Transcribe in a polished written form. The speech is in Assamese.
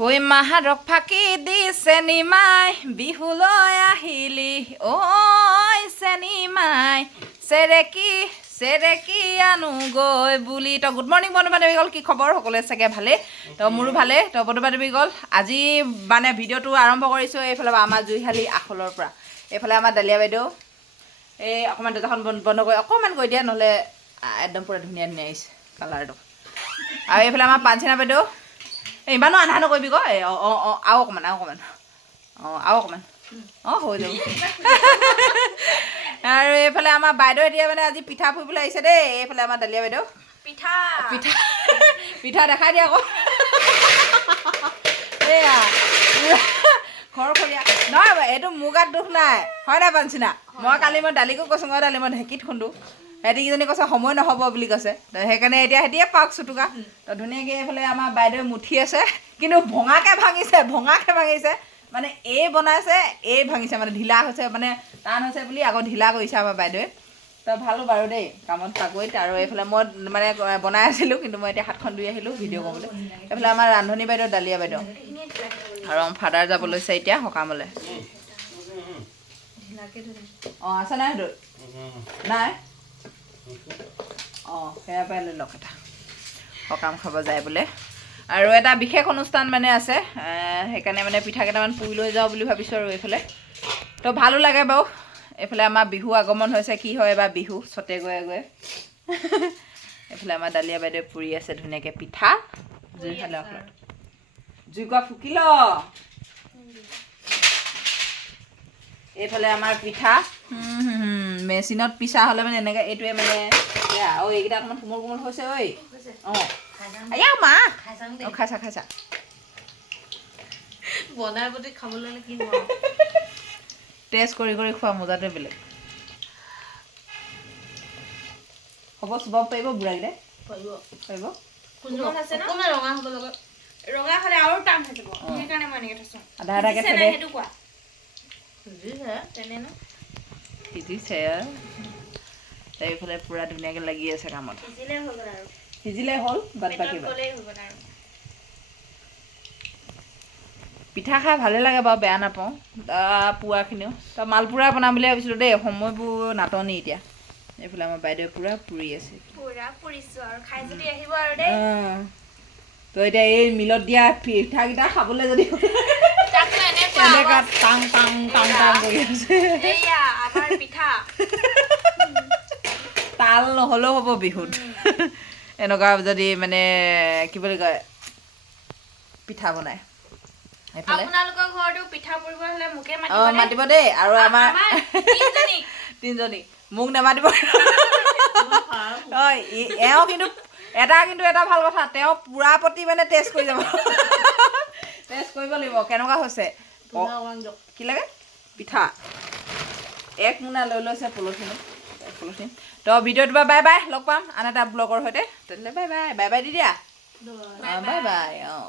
হৈ মাহাৰক ফাঁকি দি চেনিমাই বিহুলৈ আহিলি ঐ চেনিমাই চেৰেকি চেৰেকি আনো গৈ বুলি তো গুড মৰ্ণিং বন্ধু বান্ধৱী গ'ল কি খবৰ সকলোৱে চাগে ভালেই তো মোৰো ভালে তো বন্ধু বান্ধৱী গ'ল আজি মানে ভিডিঅ'টো আৰম্ভ কৰিছোঁ এইফালে আমাৰ জুইশালী আখলৰ পৰা এইফালে আমাৰ ডালিয়া বাইদেউ এই অকণমান দৰ্জাখন বন্ধ কৰি অকণমান কৈ দিয়া নহ'লে একদম পূৰা ধুনীয়া ধুনীয়া আহিছে কালাৰটো আৰু এইফালে আমাৰ পাঞ্চিনা বাইদেউ ইমানো আন্ধা নকৰিবি ক এই আৰু অকণমান আৰু অকণমান হৈ যাব আৰু এইফালে আমাৰ বাইদেউ এতিয়া মানে আজি পিঠা ফুৰিবলৈ আহিছে দেই এইফালে আমাৰ ডালিয়া বাইদেউ পিঠা পিঠা পিঠা দেখাই দিয়া আকৌ এয়া খৰখৰীয়া নহয় এইটো মোৰ গাত দুখ নাই হয় নাই পাঞ্চিনা মই কালি মই দালিকো কৈছোঁ মই দালি মই ঢেঁকীত খুন্দো সিহঁতিকেইজনী কৈছে সময় নহ'ব বুলি কৈছে তো সেইকাৰণে এতিয়া সিহঁতিয়ে পাওক চুটুকা তো ধুনীয়াকৈ এইফালে আমাৰ বাইদেৱে মুঠি আছে কিন্তু ভঙাকৈ ভাঙিছে মানে এই বনাইছে এই ভাঙিছে মানে ঢিলা হৈছে মানে টান হৈছে বুলি আকৌ ঢিলা কৰিছে আমাৰ বাইদেৱে তো ভালো বাৰু দেই কামত পাকৈত আৰু এইফালে মই মানে বনাই আছিলোঁ কিন্তু মই এতিয়া হাতখন ধুই আহিলোঁ ভিডিঅ' কৰিবলৈ এইফালে আমাৰ ৰান্ধনী বাইদেউ ডালিয়া বাইদেউ আৰু আমাৰ ফাদাৰ যাব লৈছে এতিয়া সকামলৈ অঁ আছে নাই সেইটো নাই অঁ সেয়া পাই লৈ লওক এটা সকাম খাব যায় বোলে আৰু এটা বিশেষ অনুষ্ঠান মানে আছে সেইকাৰণে মানে পিঠা কেইটামান পুৰি লৈ যাওঁ বুলি ভাবিছোঁ আৰু এইফালে তো ভালো লাগে বাৰু এইফালে আমাৰ বিহু আগমন হৈছে কি হয় এবাৰ বিহু চতে গৈ এইফালে আমাৰ ডালিয়া বাইদেৱে পুৰি আছে ধুনীয়াকৈ পিঠা জুইশালে জুইকুৰা ফুকি ল এইফালে আমাৰ পিঠা মেচিনত পিছা হ'লে মানে এনেকৈ এইটোৱে মানে আৰু এইকেইটা অকণমান কোমল কোমল হৈছে ঐ অঁ আয়া মা খাইছা বনাই প্ৰতি খাবলৈ কি টেষ্ট কৰি খোৱা মজাটোৱে বেলেগ হ'ব চুবাব পাৰিব বুঢ়াকেইটাই পাৰিব অকণমান ৰঙা হ'ব লগত ৰঙা হ'লে আৰু টান হৈ যাব সেইকাৰণে মই এনেকৈ থৈছোঁ আধা আধাকৈ থৈ দে সেইটো কোৱা তেনে ন সিজিছে এইফালে পূৰা ধুনীয়াকৈ লাগি আছে কামত সিজিলে হ'ল বাদ বাকী পিঠা খাই ভালে লাগে বাৰু বেয়া নাপাওঁ পুৰাখিনিও তো মালপুৰা বনাম বুলি ভাবিছিলোঁ দেই সময়বোৰ নাটনি এতিয়া এইফালে আমাৰ বাইদেৱে পূৰা পুৰি আছে তো এতিয়া এই মিলত দিয়া পিঠাকেইটা খাবলৈ যদি এনেকুৱা টাং কৰি আছে তাল নহ'লেও হ'ব বিহুত এনেকুৱা যদি মানে কি বুলি কয় পিঠা বনাই আপোনালোকৰ ঘৰতো পিঠা পুৰিব হ'লে মোকে মাতিব দেই আৰু আমাৰ তিনিজনী মোক নেমাতিব এওঁ কিন্তু এটা ভাল কথা তেওঁ পুৰা প্ৰতি মানে টেষ্ট কৰি যাব টেষ্ট কৰিব লাগিব কেনেকুৱা হৈছে কি লাগে পিঠা এক মোনা লৈ লৈছে পলথিন তো ভিডিঅ'টো বাই বাই লগ পাম আন এটা ব্লগৰ সৈতে তেতিয়াহ'লে বাই বাই দি দিয়া বাই বাই অঁ